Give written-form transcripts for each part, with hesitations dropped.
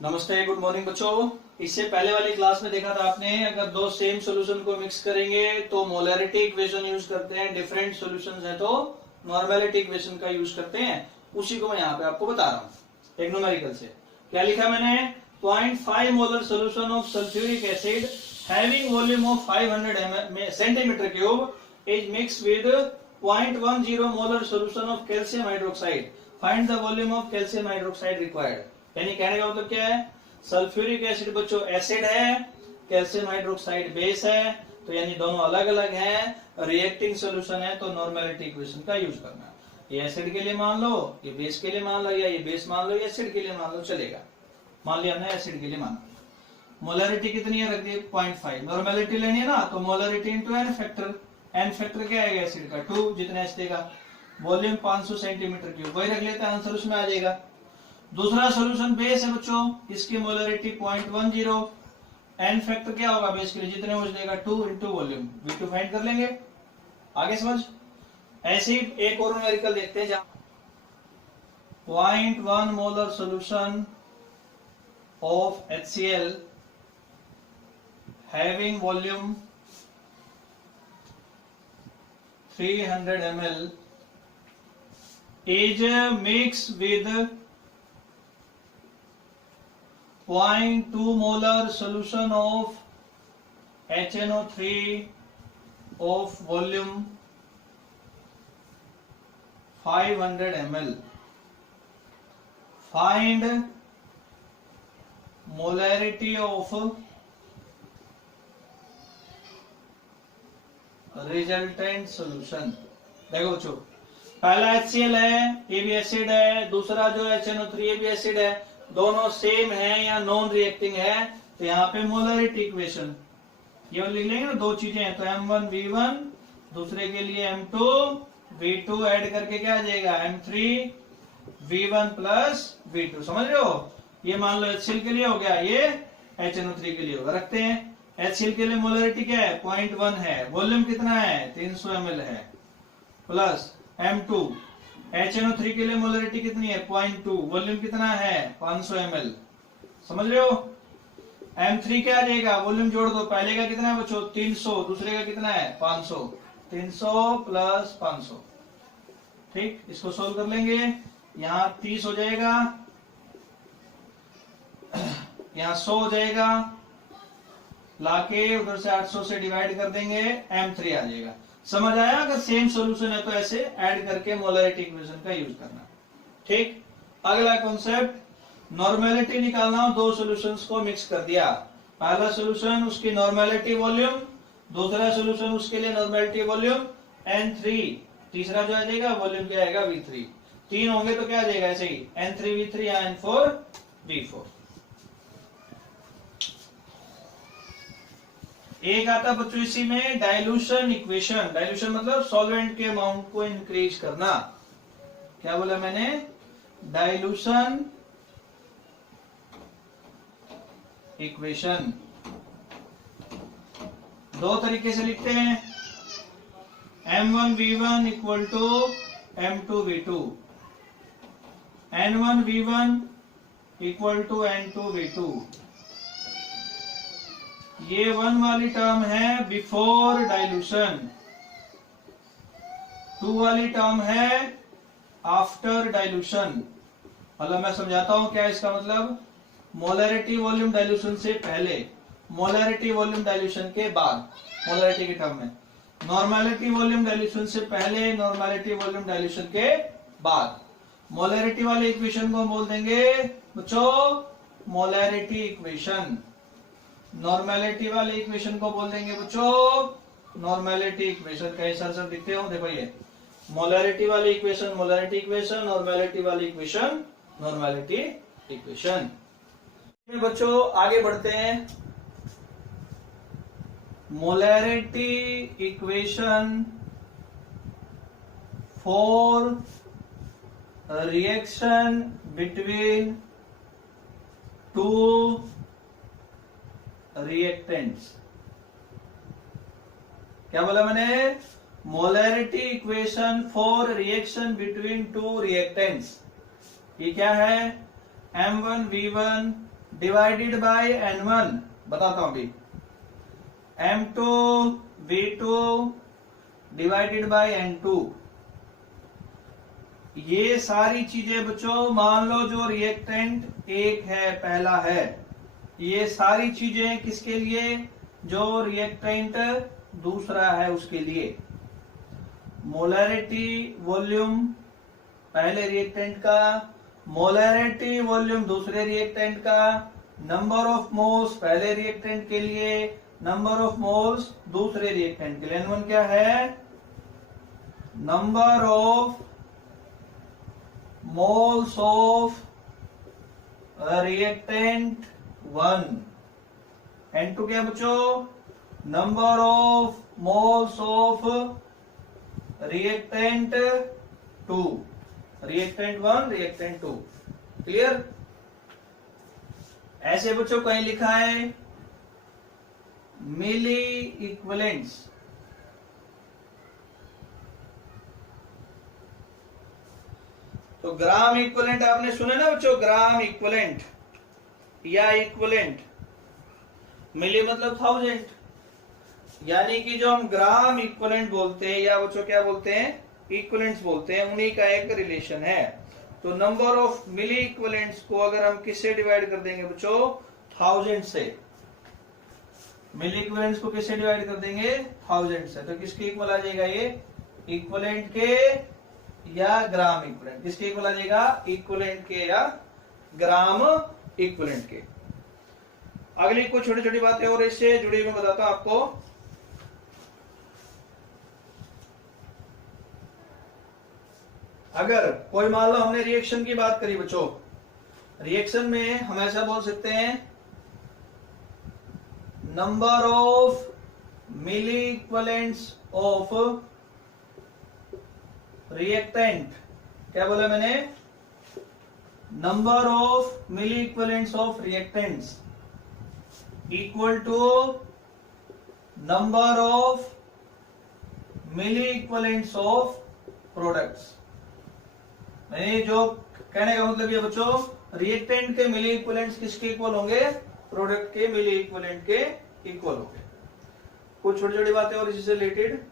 नमस्ते, good morning बच्चों। इससे पहले वाली क्लास में देखा था आपने, अगर दो सेम सॉल्यूशन को मिक्स करेंगे तो मोलैरिटी इक्वेशन यूज करते हैं, डिफरेंट सॉल्यूशंस है तो नॉर्मेलिटी इक्वेशन का यूज करते हैं। उसी को मैं यहाँ पे आपको बता रहा हूँ एक न्यूमेरिकल से। क्या लिखा मैंने? 0.5 molar solution of sulphuric acid having volume of 500 centimetre cube is mix with 0.10 molar solution of calcium hydroxide. Find the volume of calcium hydroxide required. यानी कहने का मतलब क्या है? सल्फ्यूरिक एसिड बच्चों एसिड है, कैल्शियम हाइड्रोक्साइड बेस है, तो यानी दोनों अलग अलग हैं। रिएक्टिंग सॉल्यूशन है तो नॉर्मेलिटी इक्वेशन का यूज करना। ये एसिड के लिए मान लो, ये बेस के लिए मान लो, या ये बेस मान लो, ये एसिड के लिए मान लो, चलेगा। मान लिया हमने एसिड के लिए माना। मोलरिटी कितनी है? रख दी 0.5। नॉर्मेलिटी लेनी है ना, तो molarity into N factor. N factor क्या आएगा एसिड का? 2, जितना एच देगा। वॉल्यूम 500 सेंटीमीटर क्यूब, वही रख लेते हैं, आंसर उसमें आ जाएगा। दूसरा सॉल्यूशन बेस है बच्चों, इसकी मोलरिटी 0.10। एन फैक्टर क्या होगा बेस के लिए? जितने हो जाएगा 2 इंटू वॉल्यूम। V2 फाइंड कर लेंगे। आगे समझ। ऐसे ही एक और न्यूमेरिकल देखते हैं, जहां 0.1 molar solution of HCl having volume 300 ml is mixed with 0.2 molar solution of HNO3 of volume 500 ml. Find molarity of resultant solution. देखो बच्चों, पहला HCl है, ये भी एसिड है। दूसरा जो HNO3 ये भी एसिड है। दोनों सेम है या नॉन रिएक्टिंग है, तो यहाँ पे मोलरिटी इक्वेशन ये लिख लेंगे ना। दो चीजें हैं तो M1V1, दूसरे के लिए M2V2 ऐड करके क्या आ जाएगा? M3V1 plus V2। समझ रहे हो? ये मान लो HCl के लिए हो गया, ये HNO3 के लिए होगा। रखते हैं। HCl के लिए मोलरिटी क्या है? 0.1 है। वॉल्यूम कितना है? 300 ml है। Plus M2। HNO3 के लिए मोलरिटी कितनी है? 0.2। वॉल्यूम कितना है? 500 ml। समझ रहे हो? M3 क्या आ जाएगा? वॉल्यूम जोड़ दो। पहले का कितना है बच्चों? 300। दूसरे का कितना है? 500। 300 प्लस 500। ठीक, इसको सोल्व कर लेंगे। यहाँ 30 हो जाएगा, यहाँ 100 हो जाएगा। लाके उधर से 800 से डिवाइड कर देंगे, M3 आ जाएगा। समझ आया? अगर सेम सॉल्यूशन है तो ऐसे ऐड करके मोलरिटी इक्वेशन का यूज करना। ठीक। अगला कॉन्सेप्ट, नॉर्मेलिटी निकालना हो। दो सॉल्यूशंस को मिक्स कर दिया। पहला सॉल्यूशन उसकी नॉर्मेलिटी वॉल्यूम, दूसरा सॉल्यूशन उसके लिए नॉर्मेलिटी वॉल्यूम N3। तीसरा जो आ जाएगा वॉल्यूम क्या आएगा? V3। तीन होंगे तो क्या आ जाएगा? ऐसे ही N3V3 या N4V4। एक आता बच्चों इसी में डाइल्यूशन इक्वेशन। डाइल्यूशन मतलब सॉल्वेंट के अमाउंट को इंक्रीज करना। क्या बोला मैंने? Dilution equation. दो तरीके से लिखते हैं। M1V1 equal to M2V2, N1V1 equal to N2V2। ये 1 वाली टर्म है बिफोर डाइल्यूशन, 2 वाली टर्म है आफ्टर डाइल्यूशन। मतलब मैं समझाता हूं क्या इसका मतलब। मोलरिटी वॉल्यूम डाइल्यूशन से पहले, मोलरिटी वॉल्यूम डाइल्यूशन के बाद। मोलरिटी की टर्म में नॉर्मेलिटी वॉल्यूम डाइल्यूशन से पहले, नॉर्मेलिटी वॉल्यूम डाइल्यूशन के बाद। मोलरिटी वाले इक्वेशन को हम बोल देंगे बच्चों मोलरिटी इक्वेशन। नॉर्मेलिटी वाले इक्वेशन को बोल देंगे बच्चों नॉर्मेलिटी इक्वेशन। कैसे सर दिखते हो? देखो ये मोलरिटी वाली इक्वेशन मोलरिटी इक्वेशन, नॉर्मेलिटी वाली इक्वेशन नॉर्मेलिटी इक्वेशन। बच्चों आगे बढ़ते हैं। Molarity equation for reaction between two reactants. क्या बोला मैंने? Molarity equation for reaction between two reactants. ये क्या है? M1V1 डिवाइडेड बाय N1, बताता हूं अभी, M2V2 डिवाइडेड बाय N2। ये सारी चीजें बच्चों, मान लो जो रिएक्टेंट एक है, पहला है, ये सारी चीजें किसके लिए, जो रिएक्टेंट दूसरा है उसके लिए। मोलैरिटी वॉल्यूम पहले रिएक्टेंट का, मोलैरिटी वॉल्यूम दूसरे रिएक्टेंट का, नंबर ऑफ मोल्स पहले रिएक्टेंट के लिए, नंबर ऑफ मोल्स दूसरे रिएक्टेंट के लिए। N1 क्या है, number of moles of reactant 1। N2 क्या बच्चों, number of moles of reactant 2, reactant 1 reactant 2। Clear. ऐसे बच्चों कहीं लिखा है मिली इक्विवेलेंट्स, तो ग्राम इक्विवेलेंट आपने सुने ना बच्चों, ग्राम इक्विवेलेंट या इक्विवेलेंट। मिली मतलब 1000, यानी कि जो हम ग्राम इक्विवेलेंट बोलते हैं या बच्चों क्या बोलते हैं, इक्विवेलेंट्स बोलते हैं, उन्हीं का एक रिलेशन है। तो नंबर ऑफ मिली इक्विवेलेंट्स को अगर हम किससे डिवाइड कर देंगे बच्चों, 1000 से। मिली इक्विवेलेंट्स को किससे डिवाइड कर देंगे, 1000 से। तो किसके इक्वल आ जाएगा ये, इक्विवेलेंट के या ग्राम इक्विवेलेंट, किसके इक्वल आ जाएगा, इक्विवेलेंट के या ग्राम इक्विवेलेंट के। अगली कुछ छोटी छोटी बातें और इससे जुड़ी हुई बताता हूं आपको। अगर कोई मान लो हमने रिएक्शन की बात करी बच्चों, रिएक्शन में हम ऐसा बोल सकते हैं, number of milli equivalents of reactant, क्या बोला मैंने, number of milli equivalents of reactants equal to number of milli equivalents of products. जो कहने का मतलब ये बच्चों, रिएक्टेंट के मिली इक्विवेलेंट्स किसके इक्वल होंगे, प्रोडक्ट के मिली इक्विवेलेंट के इक्वल होंगे। कुछ छोटी छोटी बातें और इसी से रिलेटेड।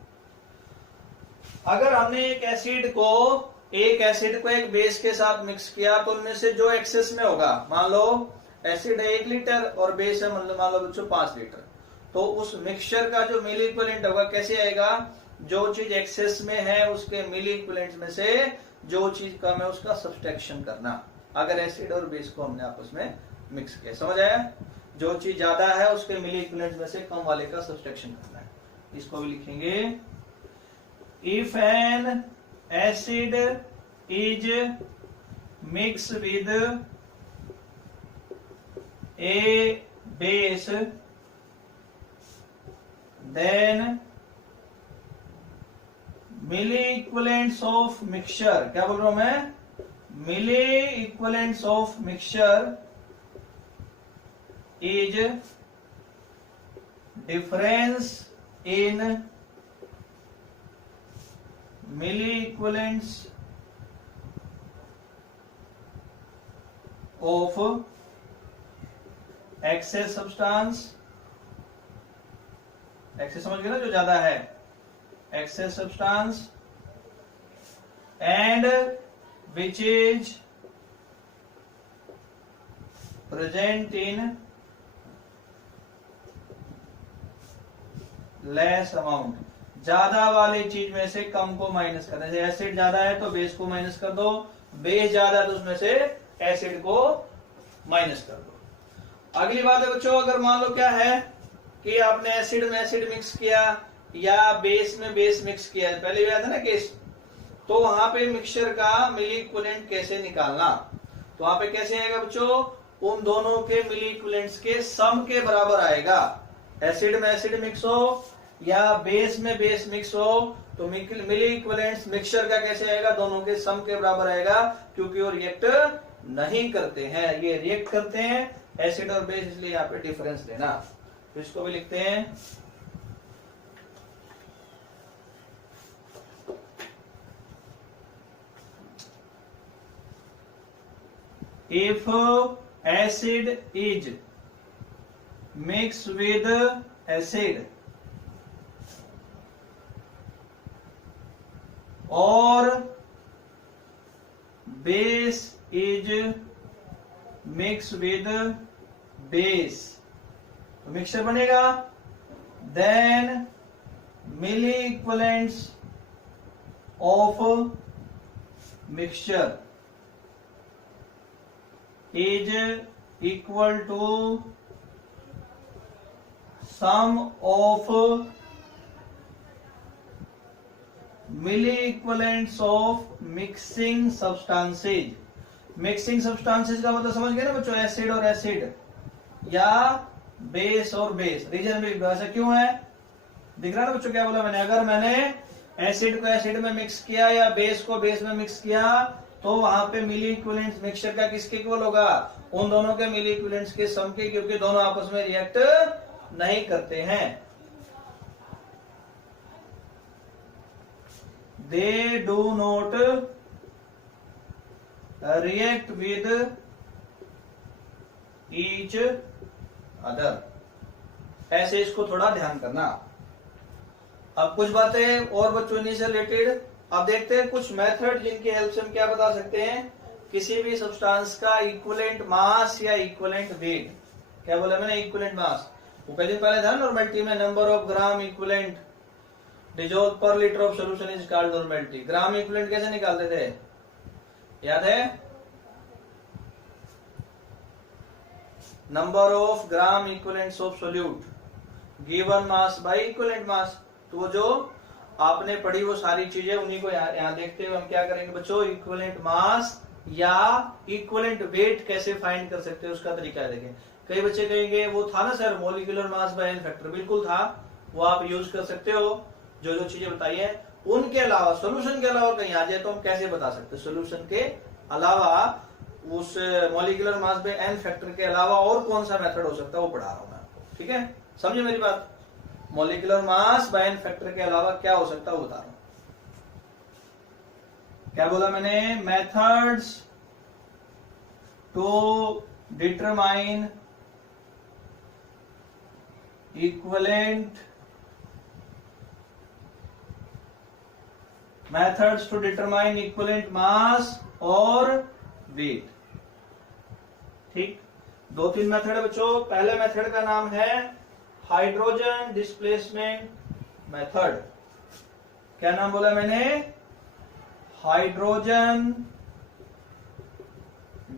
अगर हमने एक एसिड को एक बेस के साथ मिक्स किया, तो उनमें से जो एक्सेस में होगा, मान लो एसिड है 1 लीटर और बेस है मतलब मान लो बच्चों 5 लीटर, तो उस मिक्सचर का जो मिली इक्विवेलेंट होगा कैसे आएगा, जो चीज एक्सेस में है उसके मिली इक्विवेलेंट में से जो चीज कम है उसका सब्सट्रैक्शन करना। अगर एसिड और बेस को हमने आपस में मिक्स किया, समझ आया, जो चीज ज्यादा है उसके मिली इक्विवेलेंट में से कम वाले का सब्सट्रैक्शन करना है। इसको भी लिखेंगे, if an acid is mix with a base then milli equivalents of mixture, क्या बोल रहा हूं मैं, मिली equivalents of mixture is difference in milli equivalents of excess substance, excess समझ गए ना, जो ज्यादा है, excess substance and which is present in less amount। ज्यादा वाली चीज में से कम को माइनस करना, जैसे एसिड ज्यादा है तो बेस को माइनस कर दो, बेस ज्यादा है तो उसमें से एसिड को माइनस कर दो। अगली बात है बच्चों, अगर मान लो क्या है कि आपने एसिड में एसिड मिक्स किया या बेस में बेस मिक्स किया है, पहले भी आया था ना केस, तो वहां पे मिक्सचर का मिली इक्विवेलेंट कैसे निकालना, तो वहां पे कैसे आएगा बच्चों, उन दोनों के मिली इक्विवेलेंट्स के सम के बराबर आएगा। एसिड में एसिड मिक्स हो या बेस में बेस मिक्स हो तो मिली इक्विवेलेंट्स मिक्सचर का कैसे आएगा, दोनों के सम के बराबर आएगा, क्योंकि वो रिएक्ट नहीं करते हैं, ये रिएक्ट करते हैं एसिड और बेस, इसलिए यहाँ पे डिफरेंस लेना। तो इसको भी लिखते हैं, if acid is mixed with acid or base is mixed with base, तो मिक्सचर बनेगा। then milli equivalents of mixture is equal to sum of milli equivalents of mixing substances। Mixing substances का मतलब समझ गए ना बच्चों, एसिड और acid या बेस और बेस। रीजन भी ऐसा क्यों है, दिख रहा है ना बच्चों क्या बोला मैंने, अगर मैंने एसिड को एसिड में मिक्स किया या बेस को बेस में मिक्स किया तो वहां पे मिली इक्विवेलेंट मिक्सचर का किसके इक्वल होगा, उन दोनों के मिली इक्विवेलेंट्स के सम के, क्योंकि दोनों आपस में रिएक्ट नहीं करते हैं। They do not react with each other, ऐसे इसको थोड़ा ध्यान करना। अब कुछ बातें और बच्चों इन्हीं से रिलेटेड अब देखते हैं कुछ मेथड जिनकी हेल्प से हम क्या बता सकते हैं, किसी भी सब्सटेंस का इक्विवेलेंट मास या इक्विवेलेंट वेट। क्या बोला मैंने, इक्विवेलेंट मास, वो कई दिन पहले था नॉर्मेलिटी में, number of gram equivalent dissolve per litre of solution is called normality. Gram equivalent कैसे निकालते थे, याद है, number of gram equivalents of solute given mass by equivalent mass. तो वो जो आपने पढ़ी वो सारी चीजें उन्हीं को यहाँ देखते हुए हम क्या करेंगे बच्चों, इक्विवेलेंट मास या इक्विवेलेंट वेट कैसे फाइंड कर सकते हैं उसका तरीका देखें। कई बच्चे कहेंगे वो था ना sir molecular mass by N factor, बिल्कुल था, वो आप यूज कर सकते हो जो जो चीजें बताई है। उनके अलावा सोल्यूशन के अलावा कहीं आ जाए तो हम कैसे बता सकते हैं, सोल्यूशन के अलावा उस molecular mass by N factor के अलावा और कौन सा मेथड हो सकता है वो पढ़ा रहा हूं मैं आपको, ठीक है, समझे मेरी बात। Molecular mass by N factor के अलावा क्या हो सकता है वो बता रहा हूं। क्या बोला मैंने, methods to determine equivalent, methods to determine equivalent mass और वेट। ठीक, दो तीन मेथड है बच्चों। पहले मेथड का नाम है हाइड्रोजन डिस्प्लेसमेंट मेथड। क्या नाम बोला मैंने, हाइड्रोजन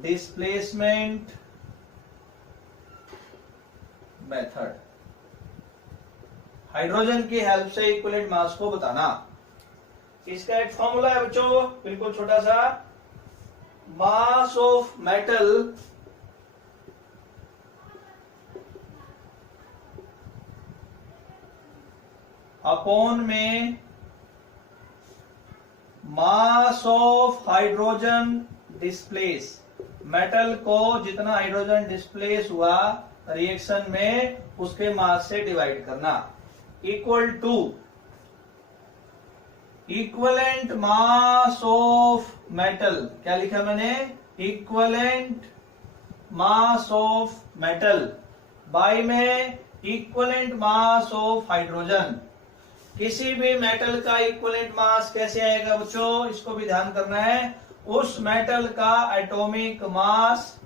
डिस्प्लेसमेंट मेथड। हाइड्रोजन की हेल्प से इक्विवेलेंट मास को बताना। इसका एक फॉर्मूला है बच्चों, बिल्कुल छोटा सा, मास ऑफ मेटल अपॉन में mass of hydrogen displace. Metal को जितना हाइड्रोजन डिस्प्लेस हुआ रिएक्शन में उसके मास से डिवाइड करना, equal to equivalent mass of metal. क्या लिखा मैंने, equivalent mass of metal by में इक्विवेलेंट मास ऑफ हाइड्रोजन। किसी भी मेटल का इक्विवेलेंट मास कैसे आएगा बच्चों, इसको भी ध्यान करना है, उस मेटल का एटॉमिक मास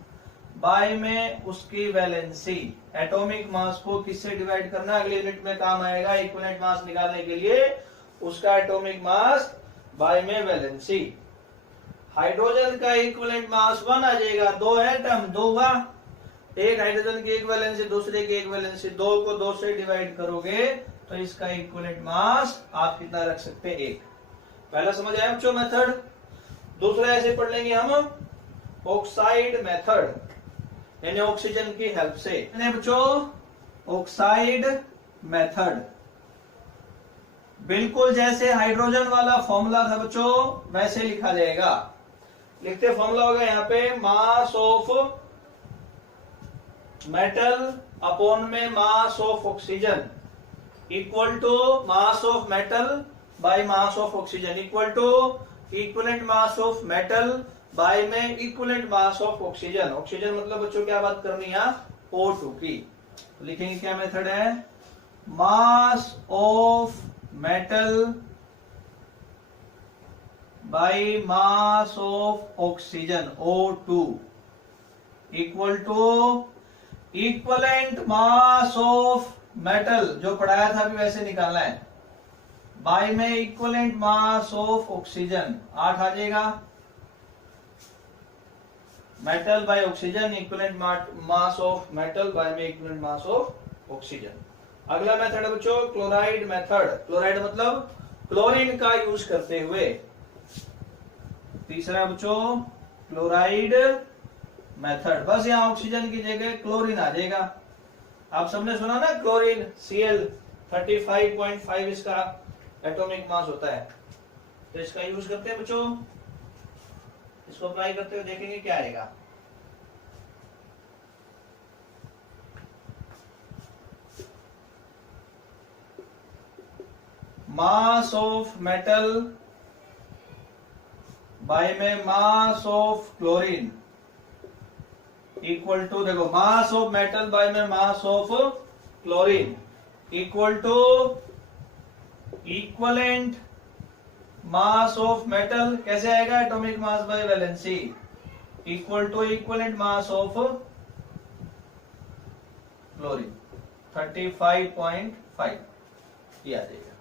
बाय में उसकी वैलेंसी। एटॉमिक मास को किससे डिवाइड करना, अगले यूनिट में काम आएगा इक्विवेलेंट मास निकालने के लिए, उसका एटॉमिक मास बाय में वैलेंसी। हाइड्रोजन का इक्विवेलेंट मास 1 आ जाएगा, 2 एटम, 2 हुआ, एक हाइड्रोजन की एक वैलेंसी दूसरे की एक वैलेंसी, 2 को 2 से डिवाइड करोगे तो इसका इक्विवेलेंट मास आप कितना रख सकते हैं, 1। पहला समझ आया बच्चों मेथड। दूसरा ऐसे पढ़ लेंगे हम ऑक्साइड मेथड, यानी ऑक्सीजन की हेल्प से। बच्चों ऑक्साइड मेथड बिल्कुल जैसे हाइड्रोजन वाला फॉर्मूला था बच्चों वैसे लिखा जाएगा। लिखते फॉर्मूला होगा यहाँ पे, मास ऑफ मेटल अपॉन में mass of oxygen equal to mass of metal by mass of oxygen equal to equivalent mass of metal by में equivalent mass of oxygen, oxygen मतलब बच्चों क्या बात करनी है, O2 की। तो लिखेंगे क्या मेथड है, mass of metal by mass of oxygen O2 equal to equivalent mass of metal, जो पढ़ाया था अभी वैसे निकालना है, बाय में इक्विवेलेंट मास ऑफ ऑक्सीजन 8 आ जाएगा, metal by oxygen equivalent mass of metal by में इक्विवेलेंट मास ऑफ ऑक्सीजन। अगला मेथड है बच्चों क्लोराइड मेथड, क्लोराइड मतलब क्लोरीन का यूज करते हुए। तीसरा बच्चों क्लोराइड मेथड, बस यहां ऑक्सीजन की जगह क्लोरीन आ जाएगा। आप सबने सुना ना क्लोरीन Cl 35.5 इसका एटॉमिक मास होता है, तो इसका यूज करते हैं बच्चों, इसको अप्लाई करते हुए देखेंगे क्या आएगा। मास ऑफ मेटल बाय में mass of chlorine equal to, देखो मास ऑफ मेटल बाय में mass of chlorine equal to equivalent mass of metal, कैसे आएगा, atomic mass by valency equal to equivalent mass of chlorine 35.5, ये आ जाएगा।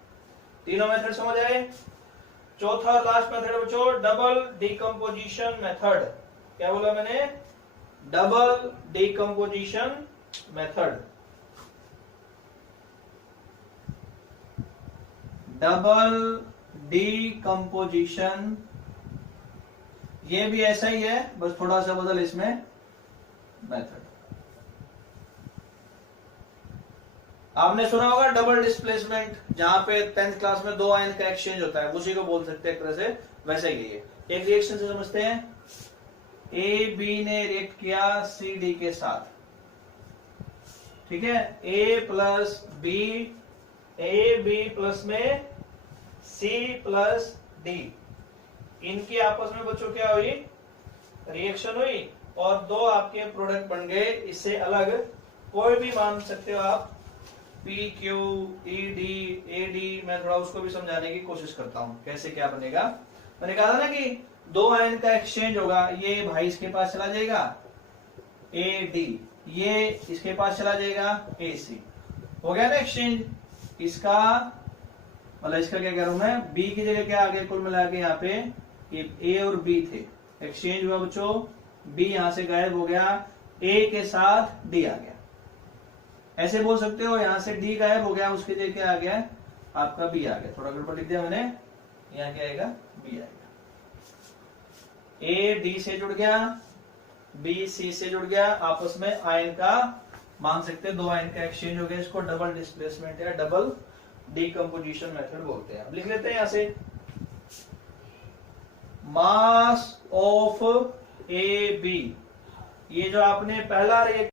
तीनों method समझ आए। चौथा और लास्ट मेथड बच्चों डबल डिकम्पोजिशन मेथड, क्या बोला मैंने, double decomposition method. Double decomposition, ये भी ऐसा ही है, बस थोड़ा सा बदल इसमें मेथड। आपने सुना होगा डबल डिस्प्लेसमेंट, जहां पे 10th क्लास में 2 आयन का एक्सचेंज होता है, उसी को बोल सकते हैं एक तरह से, वैसे ही है। एक रिएक्शन से समझते हैं, ए बी ने रिएक्ट किया सी डी के साथ, ठीक है, A plus B, A B plus में सी प्लस डी, इनकी आपस में बच्चों क्या हुई, रिएक्शन हुई और 2 आपके प्रोडक्ट बन गए। इससे अलग कोई भी मान सकते हो आप, P Q E D A D, मैं थोड़ा उसको भी समझाने की कोशिश करता हूं कैसे क्या बनेगा। मैंने कहा था ना कि 2 आयन का एक्सचेंज होगा, ये भाई इसके पास चला जाएगा ए डी, ये इसके पास चला जाएगा ए सी, हो गया ना एक्सचेंज। इसका मतलब इसका क्या कह रहा हूं मैं, बी की जगह क्या आ गया, कुल मिला के यहाँ पे ये ए और बी थे, एक्सचेंज हुआ बच्चों, बी यहां से गायब हो गया, ए के साथ डी आ गया। ऐसे बोल सकते हो, यहां से डी गायब हो गया, उसके जगह क्या आ गया, आपका बी आ गया, थोड़ा गड़बड़ लिख दिया मैंने, यहाँ क्या आएगा, बी आएगा। ए डी से जुड़ गया, बी सी से जुड़ गया, आपस में आयन का मान सकते हैं, 2 आयन का एक्सचेंज हो गया, इसको डबल डिस्प्लेसमेंट या डबल डिकम्पोजिशन मेथड बोलते हैं। अब लिख लेते हैं यहां से, मास ऑफ ए बी, ये जो आपने पहला